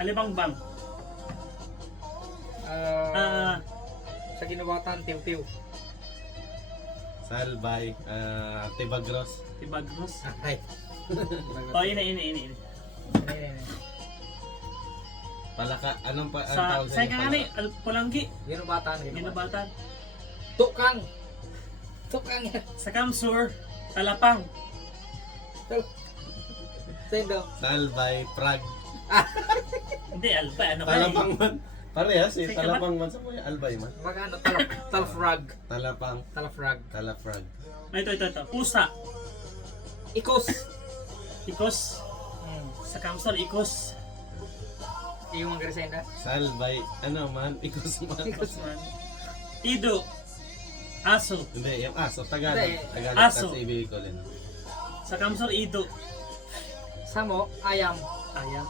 Alibangbang. Sa ginabatan, tiw-tiw. Salbay, Tibagros. Tibagros. Ay. Oh, ini. Palaka, anong pa ang Sa tawag sa inyo? nga ni Pulanggi. Ginabatan. Ginabatan. Tukang. Tukang yan. Sa Kamsur, Talapang. Sendo. Salbay, Prag. Hindi, Alba, ano ka Talapang man. Parehas eh, Sige, talapang man sa mga albay man. Magano talafrag. Talapang, Talafrag. talafrag. Ito. Pusa. Ikos. Ikos. Sa Kamsur, Ikos. Yung mga gresenda. Salbay, ano man, ikos man. Ikos man. Ido. Aso. Hindi, yung aso, Tagalog. Hindi. Tagalog Aso. kasi ibig ko rin. Sa Kamsur, Ido. Samo, ayam. Ayam.